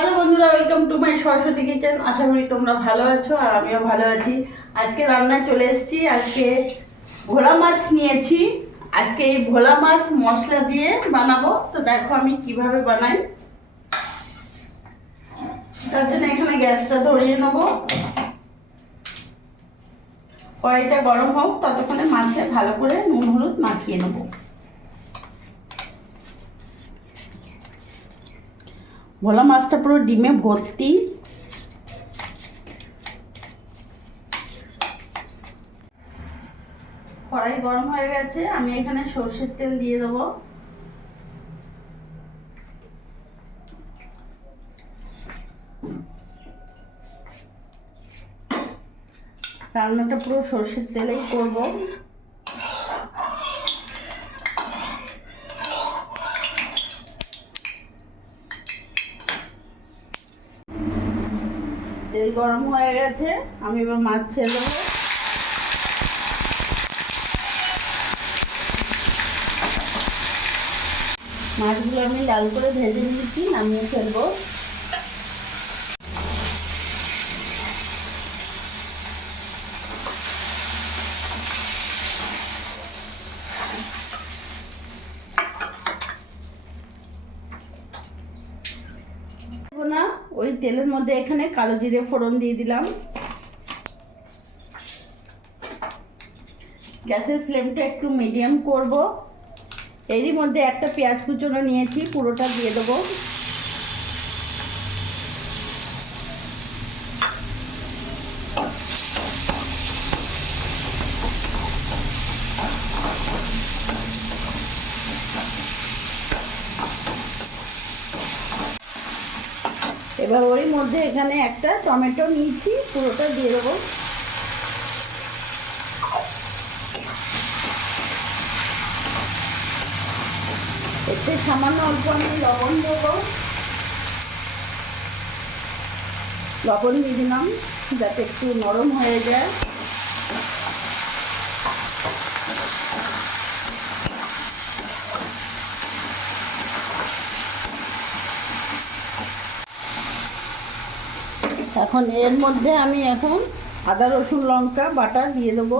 Hello বন্ধুরা welcome to my Saraswati kitchen আশা করি তোমরা ভালো আছো আর আমিও ভালো আছি। আজকে রান্নায় চলে এসেছি। আজকে ভোলা মাছ নিয়েছি। আজকে এই ভোলা মাছ মশলা দিয়ে বানাবো। তো দেখো আমি কীভাবে বানাই। তার জন্য এখানে গ্যাসটা ধরিয়ে নেব। কড়াইটা গরম হোক, ততক্ষণে মাছে ভালো করে নুন, হলুদ মাখিয়ে নেব। ভোলা মাছটা পুরো ডিমে ভর্তি কড়াই গরম হয়ে গেছে, আমি এখানে সর্ষের তেল দিয়ে দেবো। রান্নাটা পুরো সর্ষের তেলেই করব। তেল গরম হয়ে গেছে, আমি এবার মাছ ছেড়ে দেবো। মাছগুলো আমি লাল করে ভেজে নিয়েছি, নামিয়ে ফেলব। না, ওই তেলের মধ্যে এখানে কালো জিরে ফোড়ন দিয়ে দিলাম। গ্যাসের ফ্লেমটা একটু মিডিয়াম করব। এরই মধ্যে একটা পেঁয়াজ কুচোনো নিয়েছি, পুরোটা দিয়ে দেবো। এবার ওরই মধ্যে এখানে একটা টমেটো নিয়েছি, পুরোটা দিয়ে দেবো। এতে সামান্য অল্প আমি লবণ দেবো। লবণ দিয়ে দিলাম, যাতে একটু নরম হয়ে যায়। এখন এর মধ্যে আমি এখন আদা, রসুন, লঙ্কা বাটা দিয়ে দেবো।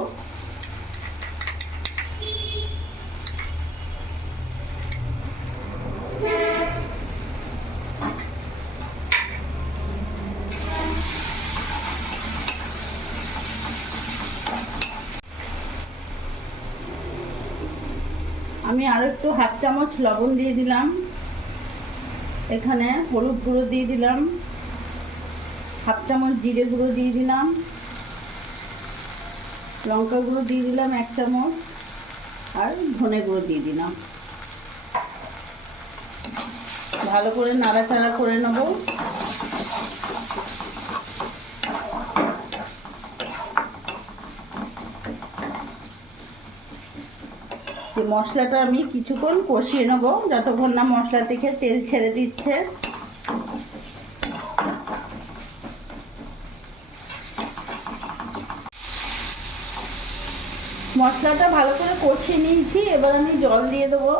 আমি আরও একটু হাফ চামচ লবণ দিয়ে দিলাম। এখানে হলুদ গুঁড়ো দিয়ে দিলাম। হাফ চামচ জিরে গুঁড়ো দিয়ে দিলাম। লঙ্কা গুঁড়ো দিয়ে দিলাম এক চামচ আর ধনে গুঁড়ো দিয়ে দিলাম। ভালো করে নাড়াচাড়া করে নেব। মশলাটা আমি কিছুক্ষণ কষিয়ে নেব, যতক্ষণ না মশলা থেকে তেল ছেড়ে দিচ্ছে। মশলাটা ভালো করে কষিয়ে নিয়েছি, এবার আমি জল দিয়ে দেবো।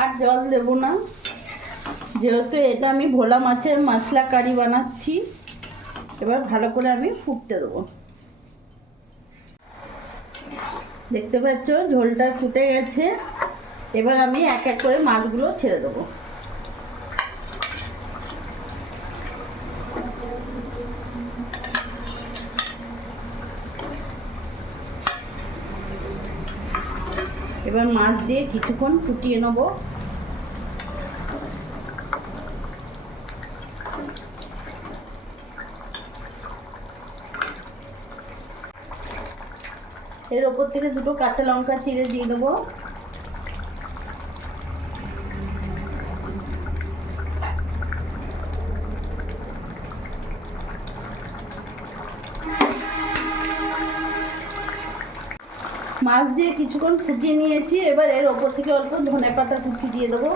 আর জল দেব না। যেহেতু এটা আমি ভোলা মাছের মশলা কারি বানাচ্ছি, এবার ভালো করে আমি ফুটতে দেবো। দেখতে পাচ্ছ ঝোলটা ফুটে গেছে, এবার আমি এক এক করে মাছগুলো ছেড়ে দেবো। এবার মাছ দিয়ে কিছুক্ষণ ফুটিয়ে নেব। এর ওপর থেকে দুটো কাঁচা লঙ্কা চিড়ে দিয়ে দেবো। মাছ দিয়ে কিছুক্ষণ ফুটিয়ে নিয়েছি, এবার এর ওপর থেকে অল্প ধনে পাতা কুচি দিয়ে দেবো।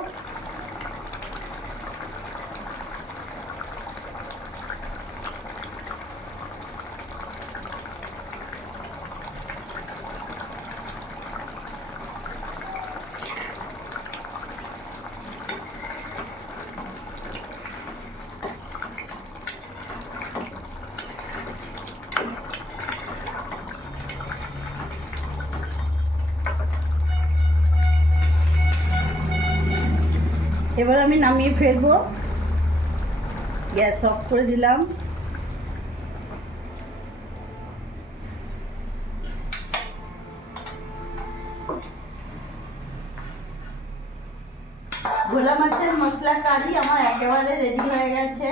এবার আমি নামিয়ে ফেলব। গ্যাস অফ করে দিলাম। ভোলা মাছের মশলা কারি আমার একেবারে রেডি হয়ে গেছে।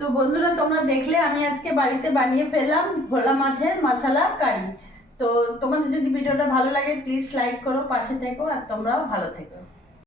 তো বন্ধুরা, তোমরা দেখলে আমি আজকে বাড়িতে বানিয়ে ফেললাম ভোলা মাছের মশালা কারি। তো তোমাদের যদি ভিডিওটা ভালো লাগে প্লিজ লাইক করো, পাশে থেকো, আর তোমরাও ভালো থেকো।